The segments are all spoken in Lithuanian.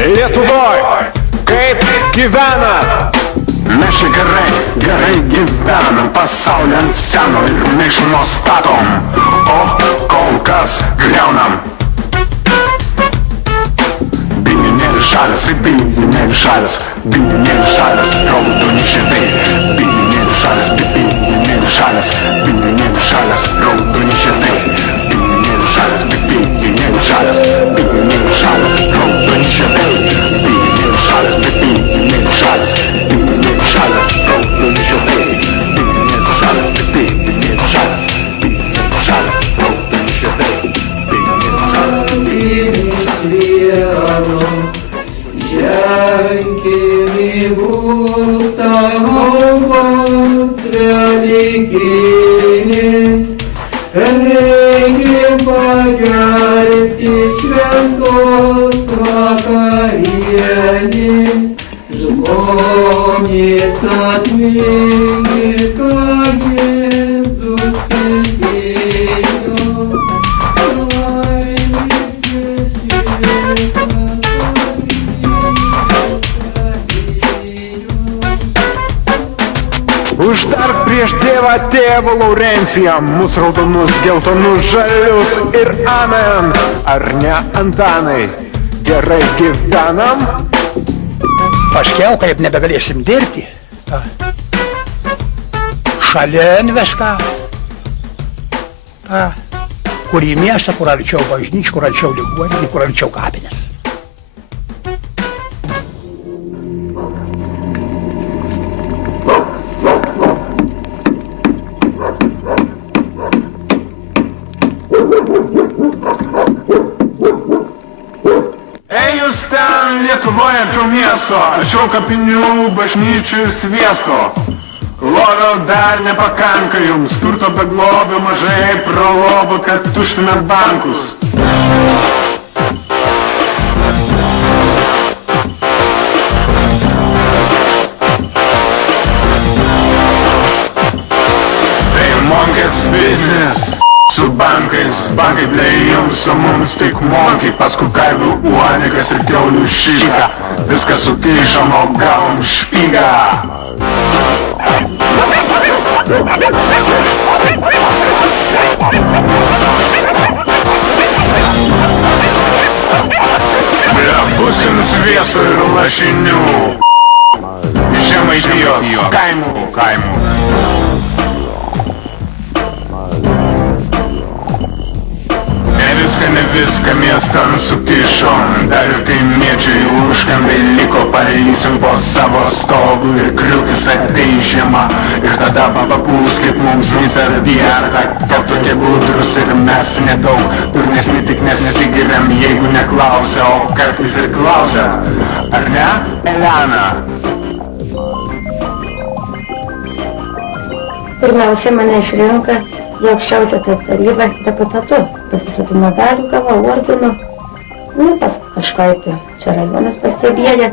Lietuvoj, kaip gyvenat? Mes čia gerai gyvenam, pasaulį ant seno ir neišmo statom, o kol kas griaunam. Bilinėlis žalias, raudoni žiedai. Bilinėlis žalias, raudoni žiedai. Bilinėlis žalias, raudoni žiedai. Bilinėlis Užtark prieš Dievą tėvą Laurenciją, mūsų raudonus, geltonus, žalius ir amen. Ar ne, Antanai, gerai gyvenam? Paskiau, kaip nebegalėsim dirbti, šalin viską, kur į miestą, kur arčiau bažnyčių, kur arčiau ligoninį, kur arčiau kapinės. Ėjus ten Lietuvoje arčiau miesto, arčiau kapinių, bažnyčių ir sviesto. Loro dar nepakanka jums, turto beglobio mažai pralobo, kad tuštinat bankus. Tai monkės biznis. Su bankais, bankai blei jums, o mums tik monkai, paskui karvių uonekas ir kiaulių šišką. Viską sukišom, o gavom špygą. Busim sviesto ir lašinių. Žemaitijos kaimų. Ne viską miestam sukišom, dar ir kaimiečiai užkambai liko, paeisim po savo stogų ir kriukis atei žiema. Ir tada papapūs, kaip mums nysar diarta, kad tokie gudrus ir mes nedaug, turnesni tik nesigiriam, jeigu neklausia, o kartais ir klausia. Ar ne, Elena? Pirmiausia, mane išrinka į aukščiausią tarybą deputatu. Paskui tų medalių gavo, ordinų. Paskui kažkaip čia rajonas pastebėjo.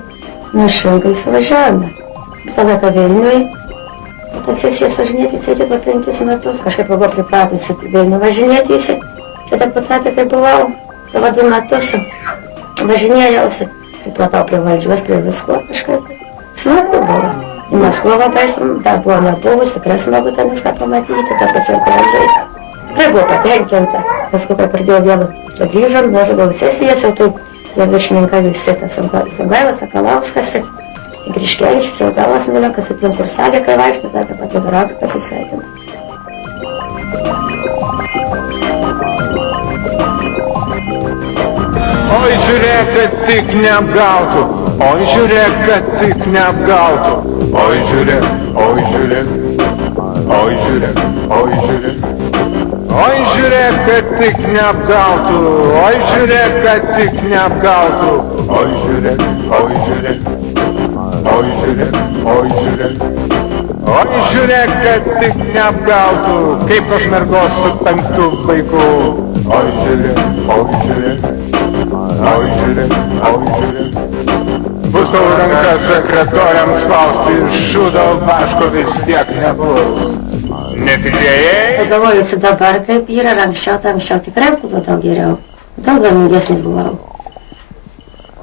Išrinkai suvažiavome. Visą laiką Vilniui. Po to sesijas važinėtis reikėdavo 5 metus. Kažkaip buvo pripratusi Vilnių važinėtis. Čia deputatė, kai buvau, tai 2 metus važinėjausi. Pripratau prie valdžios, prie visko kažkaip. Smagu buvo. Į Maskvą paisim, dar buvo nebuvus, tikrai smagu ten viską pamatyti, tą pačią pradžiai. Tikrai buvo patenkinta. Paskui, kai pradėjau vėl grįžom, nuožadau sesijas, jau tai tie viršininkai visi, tas Songailas, Sakalauskas, Griškevičius, jau Galas Nulenkas, su tiem kur salė, kai vaikštas, dar tą patį ranką pasisveikinti. Oi, žiūrėk, kad tik neapgautų. Oi, žiūrėk, kad tik neapgautų. Oi, žiūrėk, oi, žiūrėk. Oi, žiūrėk, oi, žiūrėk. Oi, žiūrėk, kad tik neapgautų. Oi, žiūrėk, kad tik neapgautų. Oi, žiūrėk, oi, žiūrėk. Oi, žiūrėk, oi, žiūrėk. Oi, žiūrėk, kad tik neapgautų. Kaip tos mergos su 5 vaiku. Oi, žiūrėk, oi, žiūrėk. Oi, žiūrėk, oi, žiūrėk. Bus tau ranka sekretoriams spausti, šūdo vaško vis tiek nebus. Netikėjai? Pagalvojusi dabar, kaip yra, anksčiau tikrai buvo daug geriau. Daug laimingesnė buvau.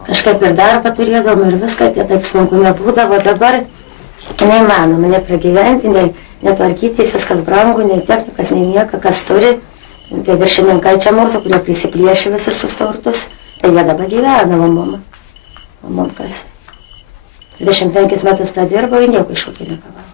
Kažkaip ir darbą turėdavom ir viską, tai taip sunku nebūdavo. Dabar neįmanoma, nepragyventi, netvarkytis, viskas brangu, nei technikas, nei nieko, kas turi. Tai viršininkai čia mūsų, kurie prisiplėšė visus sus turtus, tai jie dabar gyvena, mama. O mum kas? 25 metus pradirbau ir nieko iš ūkio nepavau.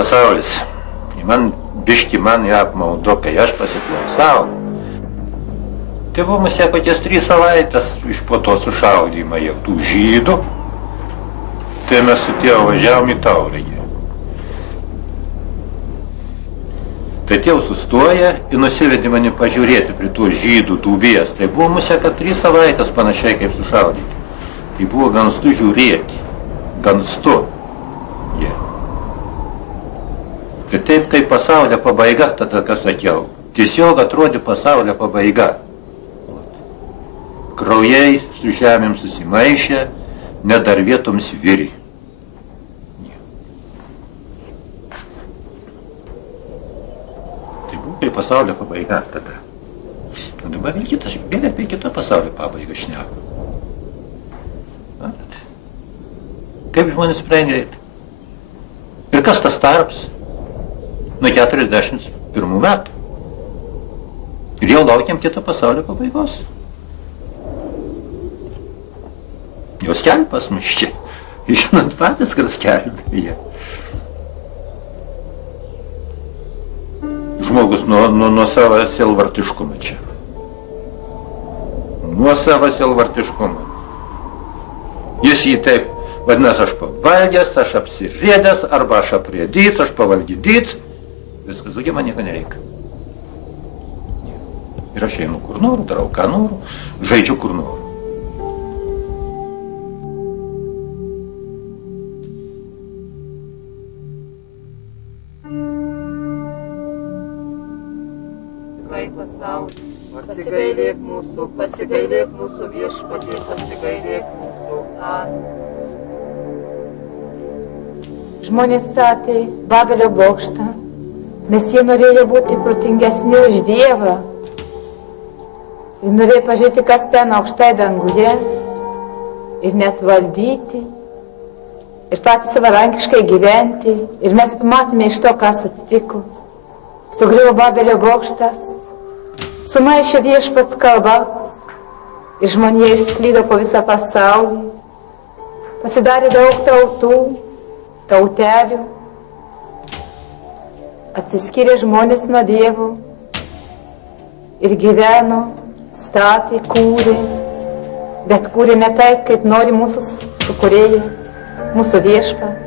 Pasaulis. Man biški man apmaudu, kai aš pasiklausau. Tai buvo mums seko ties 3 savaitės iš po to sušaudymą jau tų žydų. Tai mes su tėvu važiavom į Tauragę. Tai tėvų sustoja ir nusivedė mane pažiūrėti prie tų žydų dūbės. Tai buvo mums seko 3 savaitės panašiai kaip sušaudyti. Tai buvo ganstu žiūrėti. Ganstu. Yeah. Tai taip kaip pasaulio pabaiga, tada ką sakiau. Tiesiog atrodė pasaulio pabaiga. Kraujai su žemėm susimaišė, net dar vietoms viri. Tai buvo kaip pasaulio pabaiga tada. O dabar vėl apie kitą pasaulio pabaigą šneku. Kaip žmonės sprendė. Ir kas tas tarps? Nuo 41 metų. Ir jau laukiam kito pasaulio pabaigos. Jos skelbia pas mus čia. Žinot patys, kas skelbia jie. žmogus nuo savo sielvartiškumo čia. Nuo savo sielvartiškumo. Jis jį taip, vadinasi, aš pavalgęs, aš apsirėdęs, arba aš aprėdyts, aš pavalgydyts. Viskas, daugiau man nieko nereikia. Ir aš einu kur noriu, darau ką noriu, žaidžiu kur noriu. Pasigailėk mūsų viešpatie, pasigailėk mūsų. Amen. Žmonės statė Babelio bokštą, nes jie norėjo būti protingesni už Dievą. Ir norėjo pažiūrėti, kas ten aukštai danguje, ir net valdyti, ir patys savarankiškai gyventi. Ir mes pamatėme iš to, kas atsitiko. Sugriuvo Babelio bokštas, sumaišė viešpats kalbas, ir žmonija išsklydo po visą pasaulį. Pasidarė daug tautų, tautelių. Atsiskyrė žmonės nuo Dievo ir gyveno, statė, kūrė, bet kūrė ne taip, kaip nori mūsų sukūrėjas, mūsų viešpats.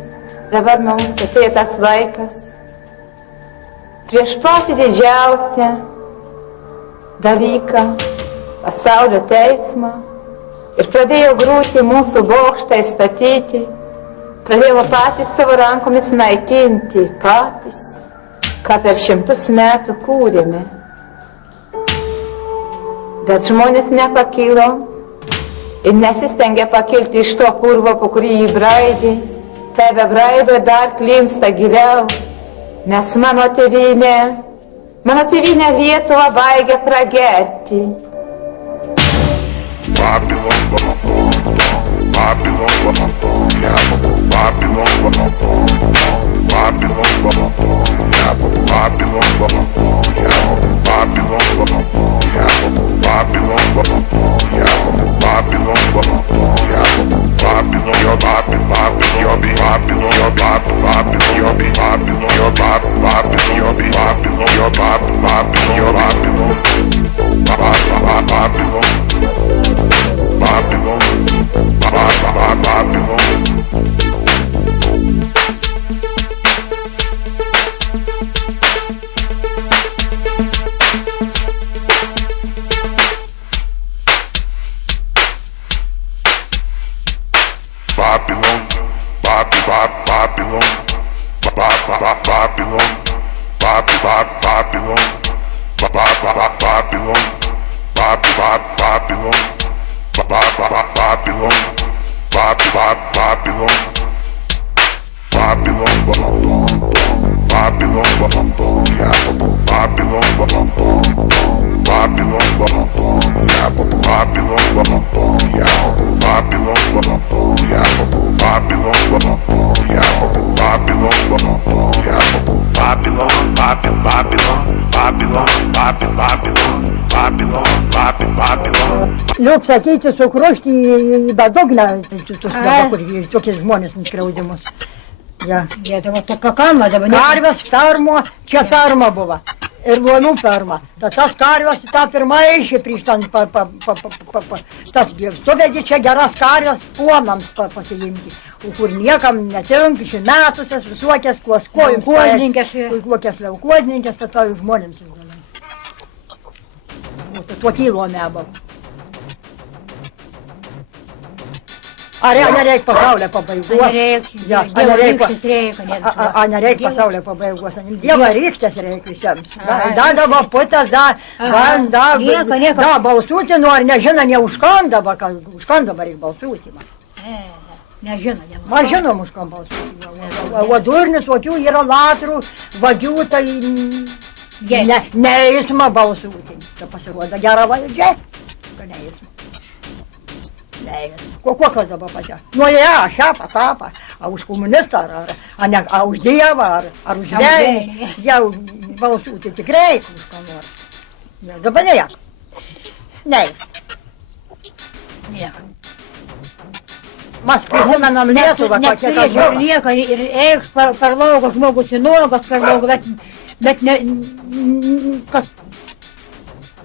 Dabar mums atėjo tas laikas prieš patį didžiausią dalyką, pasaulio teismą, ir pradėjo grūti mūsų bokštą statyti, pradėjo patys savo rankomis naikinti, patys, ką per 100 metų kūrėme. Bet žmonės nepakilo ir nesistengė pakilti iš to purvo, po kurį jį braidė, tebe braido ir dar klimsta giliau, nes mano tėvynė Lietuva baigia pragerti. Liup sakyti, sukrušti į badugną, kur tokie žmonės nuskriaudimus. Ja. Jie dabar tokia kalna, dabar ne. Karvės fermo, čia ferma buvo. Ir luomų ferma. Tas karvės tą pirmą eišė prieš ten tas suvedė čia geras karvės puomams pasiimti. Kur niekam netinka, šimetusias, visokias kuozninkės, tai žmonėms įgalai. Tokie luomė buvo. Ar nereik pasaulio pabaigos? Nereik pasaulio pabaigos. Dievo rykštės reik visiems. Dadavo putas, balsuoti nori, nežino, ne už ką dabar reik balsuoti. Nežino. Aš žinom, už ką balsuoti. O durnis, tokių yra latrų, vagių, tai neįsma balsuoti. Tai pasirodo gera valdžia, kad neįsma. Kokios dabar pačia? Nu, šią patapą, ar už komunistą, ar už Dievą, ar už Velnį. Jie balsuoti tikrai už ką nors. Dabar ne. Nieko. Mes prisimenam Lietuvą, kokia ta buvo. Ir eik per lauką žmogus į nuogas per lauką, bet Bet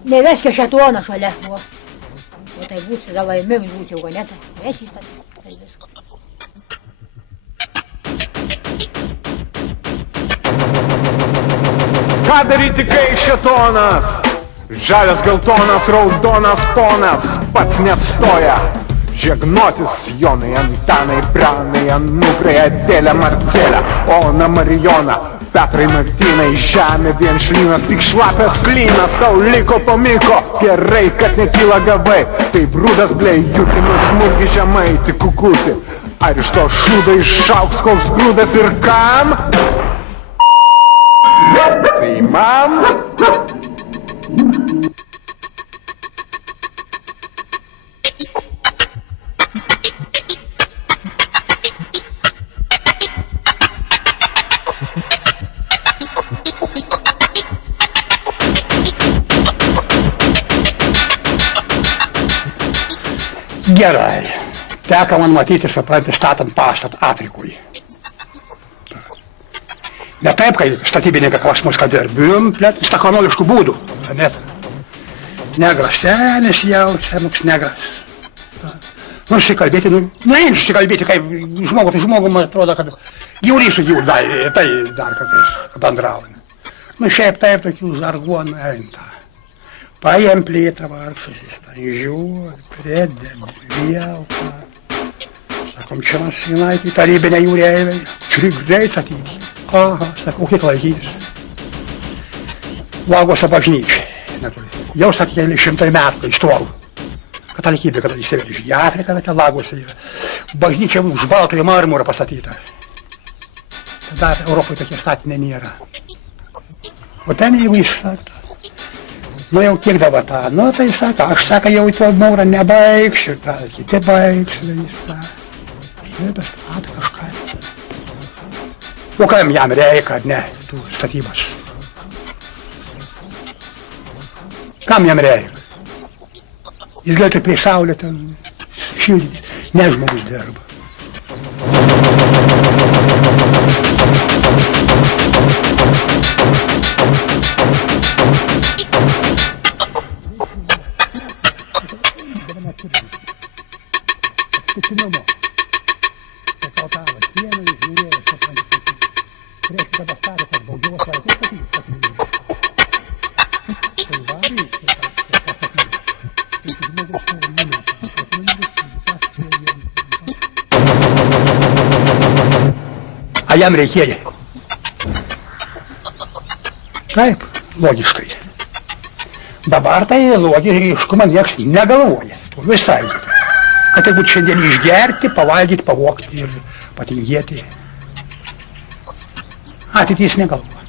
neveskė šetoną šalia buvo. O tai būsi tada laimingas būti jau ganėta. Veskis tai viskas. Ką daryti, kai šetonas? Žalias, geltonas, raudonas ponas pats neapstoja. Žegnotis Jonai, Antanai, Pranai, Anuprai, Adelė, Marcelė, Ona, Marijona, Petrai, Martynai, žemė vien šlynas, tik šlapias klynas, tau liko pamiko, gerai, kad nekyla gavai, tai brūdas blėjutinis, smurgi žemai, tik kukuti, ar iš to šūdo išauks koks grūdas ir kam? Seimam? Gerai. Teko man matyti, supranti, statant pastatą Afrikoje. Ne taip, kai statybininkai pas mus, kad dirbėjom, bet iš ekonomiškų būdų. Negras senis jau, senuks negras. Nusikalbėti, nusikalbėti, kaip žmogus, tai žmogui, man atrodo, kad gyvulys su gyvuliu, tai dar kartais bendraujame. Šiaip taip, tokių žargonų eina. Paėm plėtrą vargšas, jis ten žiūri, pridėdė, vėl. Sakom, čia mes jinai į tarybinę jūrėvę, turi greit atyti. Aha, sakau, kiek laikys. Lagose bažnyčiai. Jau, sakė, keli šimtai metų, kai įstojau. Katalikybė, kada įsiveržė į Afriką, ten Lagose yra. Bažnyčia už baltojo marmurą pastatyta. Tada Europoje tokie statinė nėra. O ten jeigu jis sakė, nu jau kiek dabar tą, nu tai sako, aš sako, jau į tuo mūrą nebaigsiu, tą kiti baigsiu, jis tą. Svebės, kažką. O kam jam reikia, ne, tų statybos? Kam jam reikia? Jis galėtų prie saulę ten šildyti, ne žmogus dirba. A jam reikėjo. Taip, logiškai. Dabar tai logiškumą nieks negalvoja. Visai. Kad tai būtų šiandien išgerti, pavalgyti, pavogti ir patingėti. Ateitis negalvoja.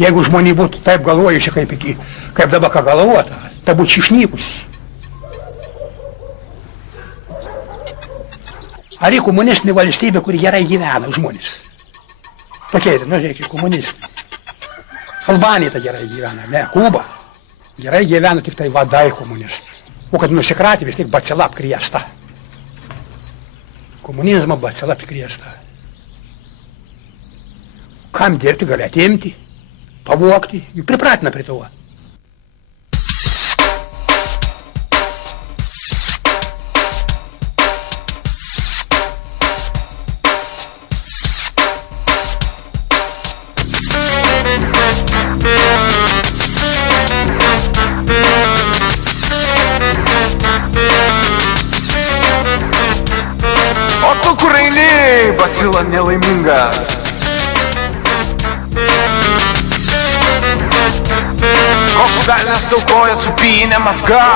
Jeigu žmonė būtų taip galvojusi, kaip dabar ką galvota, tai būtų išnykusi. Ar į komunistinį valstybę, kuri gerai gyvena žmonės? Tokie, nu žiūrėkit, komunistai. Albanija tai gerai gyvena, ne, Kuba. Gerai gyvena tik tai vadai komunistų. O kad nusikratė vis tik bacila apkrėsta. Komunizmo bacila apkrėsta. Kam dirbti, gali atimti, pavogti, pripratina prie to. Bacila nelaimingas. Koks velnias tau koja supynė mazga.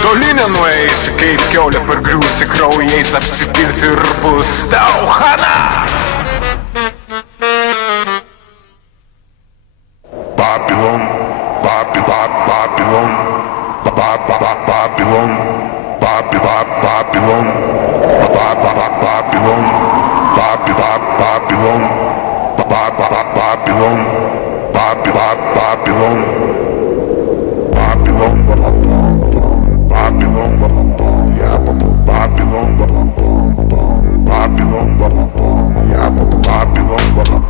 Toli nenueisi, kaip kiaulė pargriūsi, kraujais apsipilsi ir bus tau chanas. Babylon, Babylon, Babylon, Babylon, Babylon, Babylon, Babylon, Babylon, Babylon, Babylon, Babylon, Babylon, Babylon, Babylon, Babylon, yeah, Babylon, Babylon, yeah, Babylon,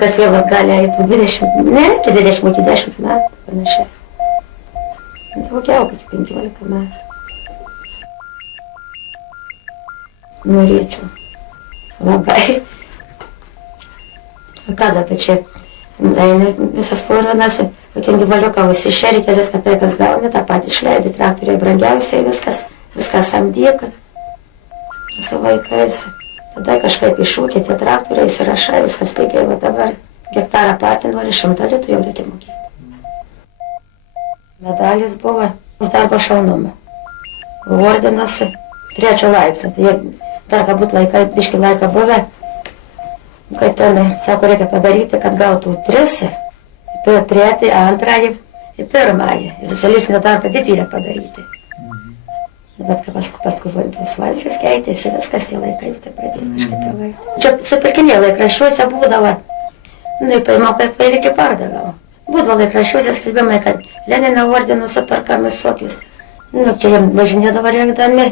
kas vėl gali tų 20, ne, iki 20, iki 10 metų, panašiai. Daugiau, kaip 15 metų. Norėčiau. Labai. O ką dabar čia? Visas poronas, kokie gyvaliuką užsišeri, kelias kapeikas gauni, tą patį išleidai, traktoriai brangiausiai, viskas samdyka. Su vaikais. Tada kažkaip iššūkė tie traktoriai, įsirašai, viskas pigiai, o dabar hektarą partį nori 100 litrų, jau reikia mokėti. Medalis buvo už darbo šaunumą. Ordinas 3 laipsnio. Tai dar galbūt biški laiką buvę, kaip ten, sako, reikia padaryti, kad gautų 3, 3, 2 ir 1. Ir socialistinio darbą didvyrę padaryti. Bet paskui tos valdžios keitėsi, viskas tie laikai, tai pradėjo kažkaip vėlai. Čia supirkinė laikraščiuose būdavo, ir paimau, kaip vėlikį pardavau. Būdavo laikraščiuose skelbimai, kad Lenino ordinų superkam visokius. Čia jiem važinėdavo rengdami,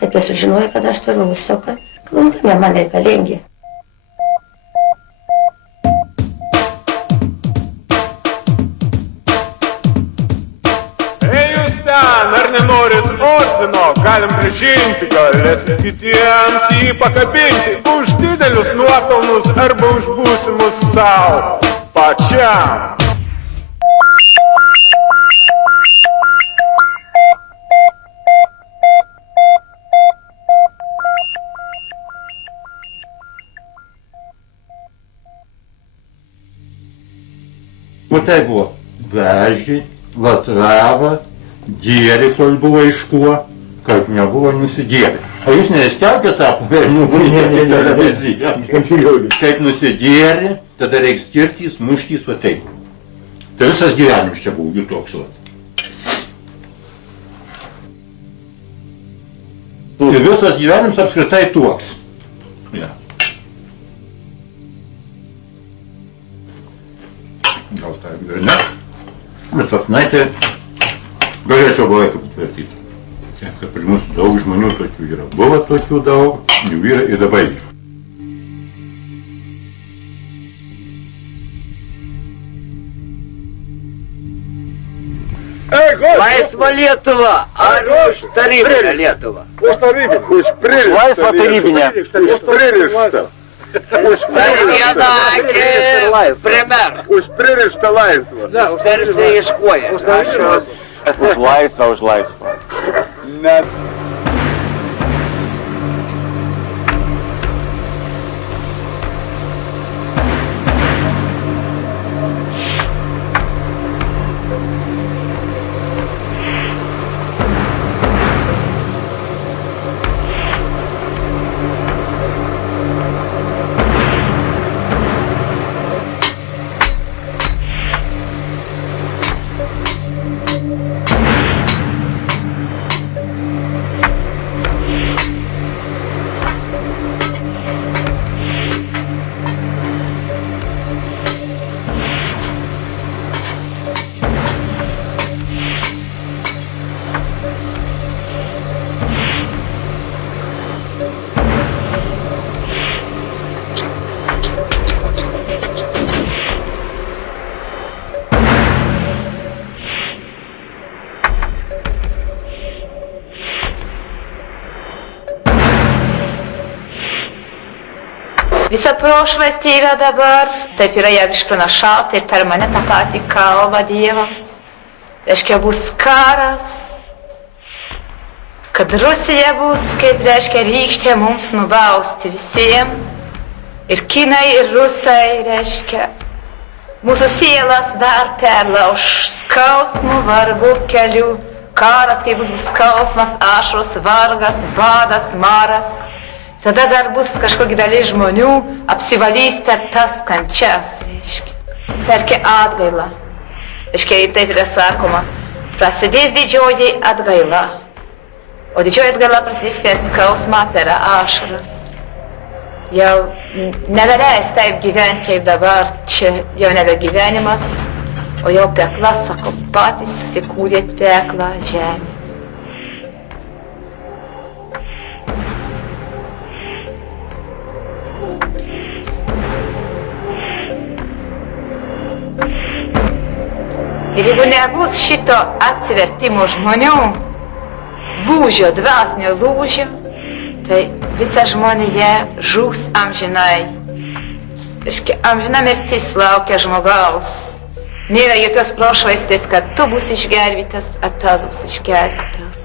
kaip jie sužinojo, kad aš turiu visoką. Klunkame man reikalingi. Ar nenorit ordino, galim grąžinti, galėsit kitiems jį pakabinti už didelius nuopelnus arba už būsimus savo pačiam. O tai buvo vežį, latrava, dėrį, kol buvo iš kuo, kad nebuvo nusidėrį. O jūs neįskelkite tą pavelnių į televiziją. Kaip nusidėrį, tada reiks skirtys, muštys, va taip. Tai visas gyvenimas čia buvo jų toks. Ir visas gyvenimas apskritai toks. Ja. Gal tai ir ne. Bet atnaitė galėčiau beveik patvirtyti. Kad prieš mus daug žmonių tokių yra. Buvo tokių daug, jų yra ir dabar. Laisva Lietuva ar už tarybinę Lietuvą? Už tarybinę. Už pririštą. Laisva tarybinę. Už pririštą. Primер. Už pririštą laisvą. Tarsi iškuoja. Už laisvę, už laisvę. Ne. Visa prošvaistė yra dabar, taip yra jau išpranašauta ir per mane tą patį kalba Dievas. Reiškia, bus karas, kad Rusija bus, kaip reiškia, rykštė mums nubausti visiems. Ir kinai, ir rusai, reiškia, mūsų sielas dar perlauš skausmų, vargų kelių. Karas, kai bus skausmas, ašros, vargas, badas, maras. Tada dar bus kažkokie dalis žmonių apsivalys per tas kančias, reiškia. Perkia atgaila. Reiškia, ir taip yra sakoma, prasidės didžioji atgaila. O didžioji atgaila prasidės per skausmą, per ašaras. Jau negalės taip gyventi, kaip dabar, čia jau nebe gyvenimas, o jau pekla, sako, patys susikūrėt peklą žemė. Ir jeigu nebus šito atsivertimo žmonių, lūžio, dvasinio lūžio, tai visa žmonija žūs amžinai. Reiškia, amžina mirtis laukia žmogaus. Nėra jokios prošvaistės, kad tu būsi išgelbėtas, ar tas bus išgelbėtas.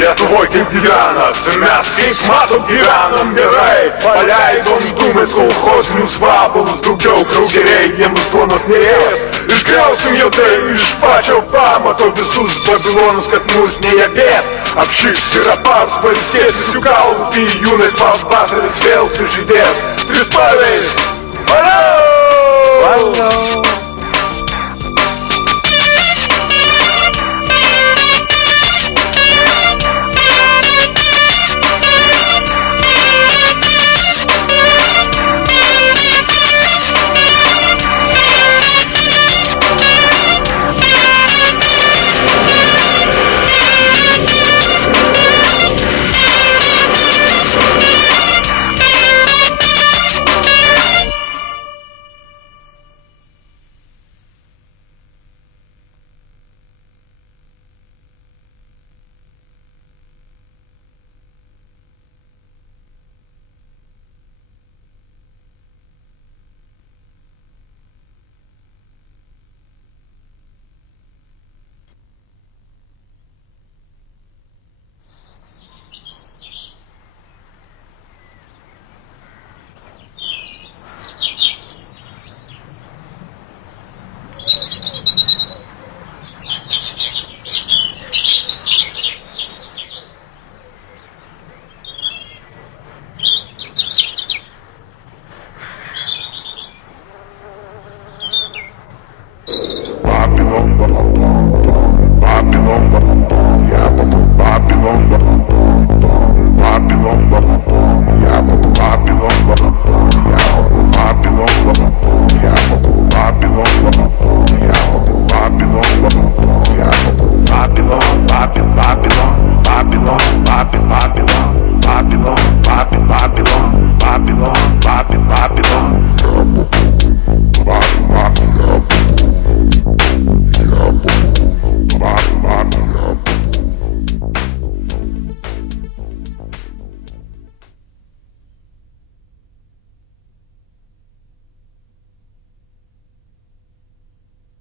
Lietuvoj kaip gyvenat, mes kaip matom gyvenam gerai. Paleidom dūmais kolchozinius vabalus, daugiau kraugeriai, jiems duonos neės. Išgriausim jau tai iš pačio pamato visus babilonus, kad mus nejabėt. Apšiks ir apars valstietis jų galvų, vijūnais pavasaris vėl sužydės. Trispalviais, valio!